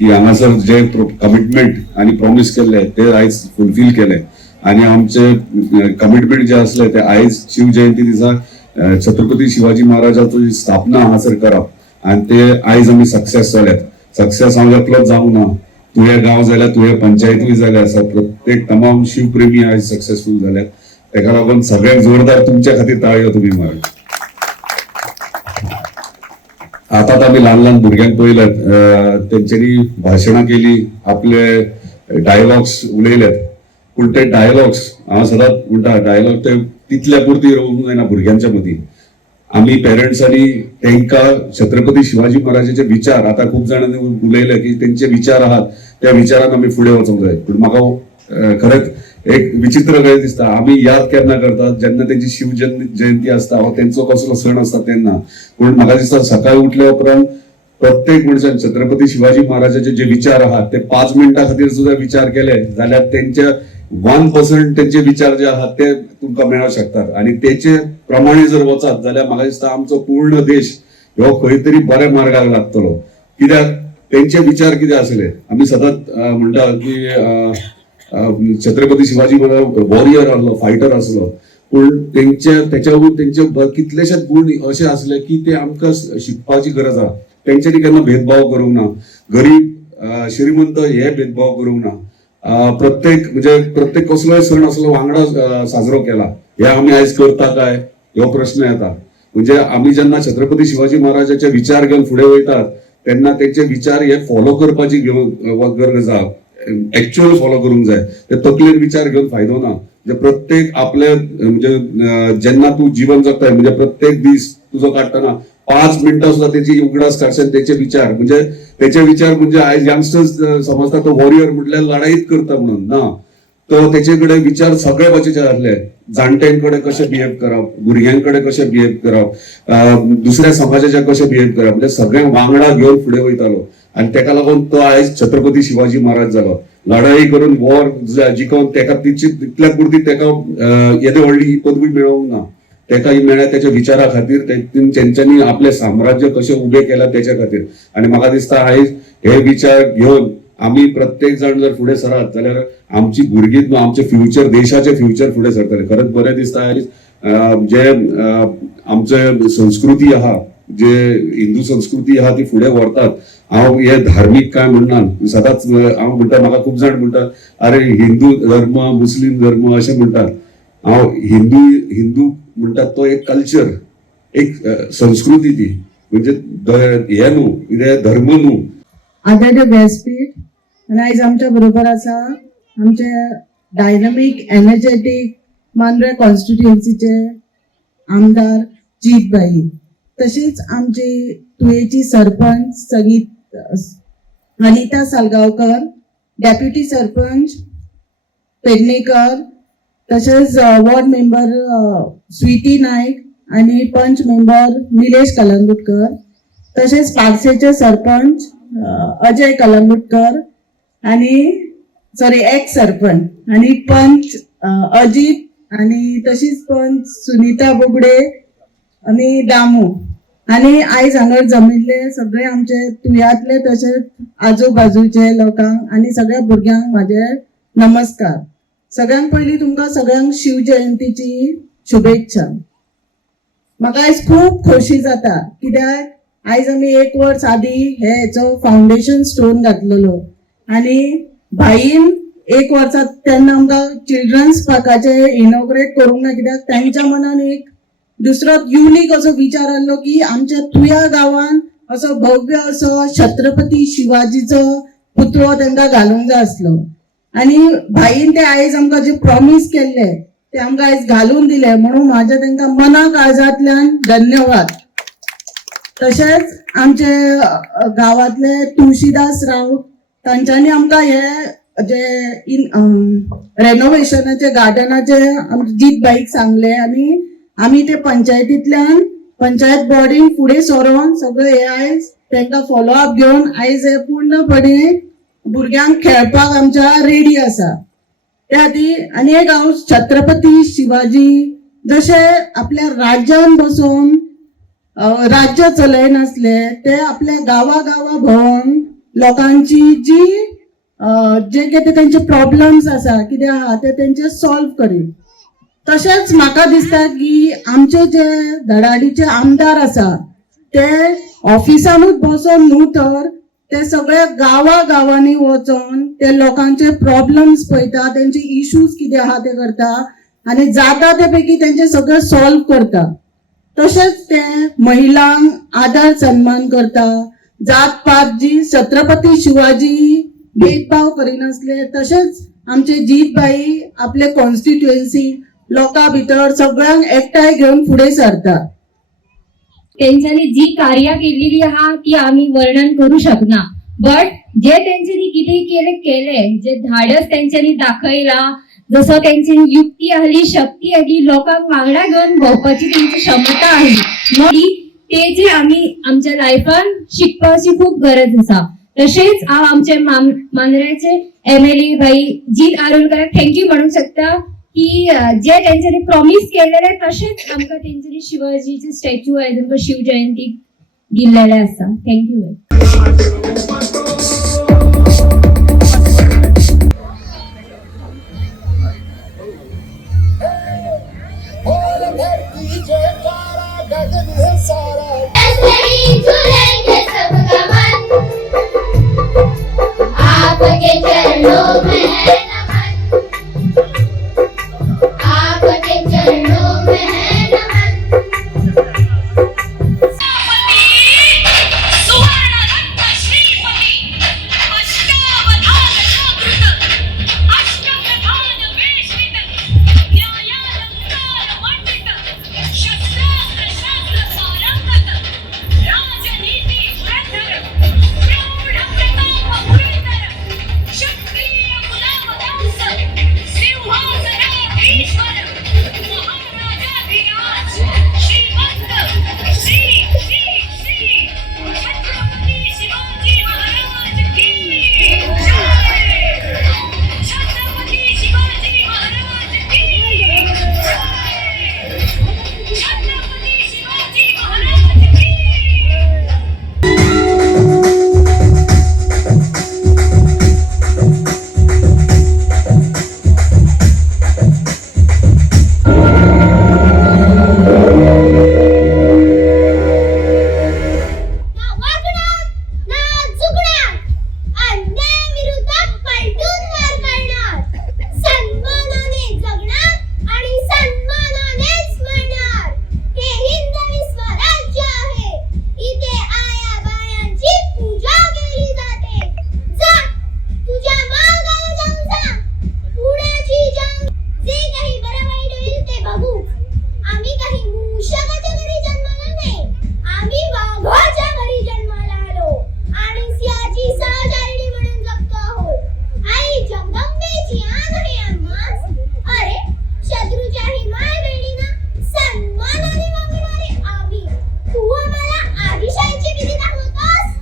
की हांगासर जे कमिटमेंट आणि प्रॉमिस केले ते आयज फुलफिल केले आणि आमचे कमिटमेंट जे असले ते आयज शिवजयंती दिसा छत्रपती शिवाजी महाराजांची स्थापना हांगासर करप आणि ते आयज आमी सक्सेस जाल्यात. सक्सेस हांव एकलोच जावंक ना, तुझे गांव जाल्यार तुझे पंचायतूय जाले आसा, प्रत्येक तमाम शिवप्रेमी आयज सक्सेसफुल जाल्यात. तेका लागून सगळ्याक जोरदार तुमच्या खातीर ताळयो तुम्ही मारा. आता आम्ही लहान लहान भुरग्यांक पळयल्यात, तेंच्यांनी भाशणां केली, आपले डायलॉग्स उलयल्यात, पूण ते डायलॉग्स हांव सदांच म्हणटा डायलॉग ते तितल्या पुरती रावूंक जायना भुरग्यांच्या मदीं. आमी पेरंट्सांनी तांकां छत्रपती शिवाजी महाराजांचे विचार, आता खूप जाणांनी उलयले की तेंचे विचार आहात त्या विचारान आमी फुडें वचूंक जाय. पूण म्हाका खरेंच एक विचित्र कशें दिसता, आमी याद केन्ना करतात जेन्ना तेंची शिव जयंती आसता वा तेंचो कसलो सण आसता तेन्ना. पूण म्हाका दिसता सकाळी उठल्या उपरांत प्रत्येक मनशान छत्रपती शिवाजी महाराजांचे जे विचार आहात ते 5 मिनटां खातीर सुद्धा विचार केले जाल्यार तेंचे 1% तेंचे विचार जे आहात ते तुमकां मेळूंक शकतात. आणि तेचे प्रमाणे जर वचत जाल्यार म्हाका दिसता आमचो पूर्ण देश ह्यो खंय तरी बऱ्या मार्गाक लागतलो. कित्याक तेंचे विचार कितें आसले, आमी सदांच म्हणटा की छत्रपती शिवाजी महाराज वॉरियर आसलो, फायटर आसलो, पूण तेंचे कितलेशेच गुण असे असले की ते आमकां शिकपाची गरज आहा. तेंच्यांनी केन्ना भेदभाव करूंक ना, गरीब श्रीमंत हे भेदभाव करूंक ना. प्रत्येक कसलोय सण असलो वांगडा साजरो केला. हे आमी आयज करता काय हो प्रश्न येता. म्हणजे आमी जेन्ना छत्रपती शिवाजी महाराजांचे विचार घेवन फुडें वयतात तेन्ना तेंचे विचार हे फॉलो करपाची गरज आहा, एक्च्युअल फॉलो करूंक जाय. ते तकलेन विचार घेवन फायदो ना. म्हणजे प्रत्येक आपले म्हणजे जेन्ना तू जीवन जगताय म्हणजे प्रत्येक दीस तुजो काडटना 5 मिनिटां सुद्धा त्याची उगडास काडच्यान तेचे विचार म्हणजे आयज यंगस्टर्स समजता तो वॉरियर म्हटल्यार लढाईत करता म्हणून ना, तो तेचे कडेन विचार सगळे भाशेचे आसले. जाणट्यांकडे कशें बिहेव करप, भुरग्यांकडे कशें बिहेव करप, दुसऱ्या समाजाच्या कशें बिहेव करप, म्हणजे सगळे वांगडा घेवन फुडें वयतालो. आणि तेका लागून तो आयज छत्रपती शिवाजी महाराज जालो. लढाई करून वॉर जिखोवन तेका तितल्या पुरती तेका येदे व्हडली पदवी मेळोवंक ना. तेका ही मेळ्ळ्या त्याच्या विचारा खातीर, तेंच्यांनी आपले साम्राज्य कशें उबें केला त्याच्या खातीर. आणि म्हाका दिसता आयज हे विचार घेवन आमी प्रत्येक जाण जर फुडें सरत जाल्यार आमची भुरगीं आमचे फ्युचर, देशाचे फ्युचर फुडें सरतले. खरेंच बरें दिसता आयज जे आमचे संस्कृती आहा, जे हिंदू संस्कृती आहा ती फुडें व्हरतात. हांव हे धार्मीक काय म्हणना, सदांच हांव म्हणटा, म्हाका खूप जाण म्हणटात अरे हिंदू धर्म मुस्लिम धर्म अशें म्हणटात. हांव हिंदू म्हणटात तो एक कल्चर, एक संस्कृती, ती म्हणजे हे न्हू, कितें धर्म न्हू. आदरणीय व्यासपीठ आणि आयज आमच्या बरोबर आसा आमचे डायनामिक एनर्जेटिक मांद्रे कॉन्स्टिट्युएन्सीचे आमदार जीतबाई, तशीच आमची तुयेची सरपंच अनिता सालगांवकर, डेप्युटी सरपंच पेडणेकर, तसेच वॉर्ड मेंबर स्वीटी नाईक आणि पंच मेंबर निलेश कलंगुटकर, तसेच पारसेचे सरपंच अजय कलंगुटकर आणि एक्स सरपंच आणि पंच अजित आणि तशीच पंच सुनीता बोगडे आणि दामू आणि आयज हांगा जमिल्ले सगळे आमचे तुयांतले तशेंच आजूबाजूचे लोकांक आणि सगळ्या भुरग्यांक माझे नमस्कार. सगळ्यांत पयलीं तुमकां सगळ्यांक शिवजयंतीची शुभेच्छा. म्हाका आयज खूब खोशी जाता कित्याक आयज आमी 1 वर्स आदी हेचो फाउंडेशन स्टोन घातलेलो आणि भाईन 1 वर्सात तेन्ना आमकां चिल्ड्रन्स पार्काचे इनॉग्रेट करूंक ना, कित्याक तांच्या मनान एक दुसरो युनिक असो विचार आसलो की आमच्या तुया गांवान असो भव्य असो छत्रपती शिवाजीचो पुतळो तांकां घालूंक जाय आसलो. आणि भाईन ते आयज आमकां जे प्रॉमिस केल्ले ते आमकां आयज घालून दिले, म्हणून माझ्या तांकां मना काळजांतल्यान धन्यवाद. तशेंच आमचे गांवांतले तुळशीदास राऊत, तांच्यांनी आमकां हे जे रेनोवेशनाचे गार्डनाचे जीतबाईक सांगले आणि आमी ते पंचायतींतल्यान पंचायत बॉडीन फुडें सरोन सगळे हे आयज तांकां फॉलोअप घेवन आयज हे पूर्णपणे भुरग्यांक खेळपाक आमच्या रेडी आसा. त्या खातीर आनी एक हांव छत्रपती शिवाजी जशे आपल्या राज्यान बसून राज्य चलयनासले, ते आपल्या गांवा भोंवन लोकांची जी जे कितें तेंचे प्रॉब्लेम्स आसा कितें आहा ते तेंचे सॉल्व करी. तशेंच म्हाका दिसता की आमचे जे धडाडीचे आमदार आसा ते ऑफिसानूच बसून न्हू तर ते सगळ्या गांवांनी वचोन ते लोकांचे प्रॉब्लेम्स पळयता, तेंचे इश्यूज कितें आहा ते करता आनी जाता ते पैकी तेंचे सगळे सॉल्व करता. तशेंच ते महिलांक आदर सन्मान करता. जात पात जी छत्रपती शिवाजी भेदभाव करिनासले तशेंच आमचे जीतबाई आपले कॉन्स्टिट्युएन्सी लोकां भितर सगळ्यांक एकठांय घेवन फुडें सरता. त्यांच्यानी जी कार्य केलेली आहा ती आम्ही वर्णन करू शकना, बट जे त्यांच्यानी किती केले जे धाडस त्यांच्यानी दाखयला, जसं त्यांची युक्ती आली, शक्ती आली, लोकांक वांगडा घेऊन भोवपाची त्यांची क्षमता आली, मग ते जे आम्ही आमच्या लायफान शिकपाची खूप गरज आसा. तसेच हांव आमचे मांद्रेचे MLA भाई जीत आरोलकर थँक्यू म्हणू शकता की जे त्यांच्यानी प्रॉमिस केलेले तसेच आमकां त्यांच्यानी शिवाजीचे स्टॅच्यू आहे तुमकां शिव जयंती दिलेले आसा. थँक्यू. आपके चरणों में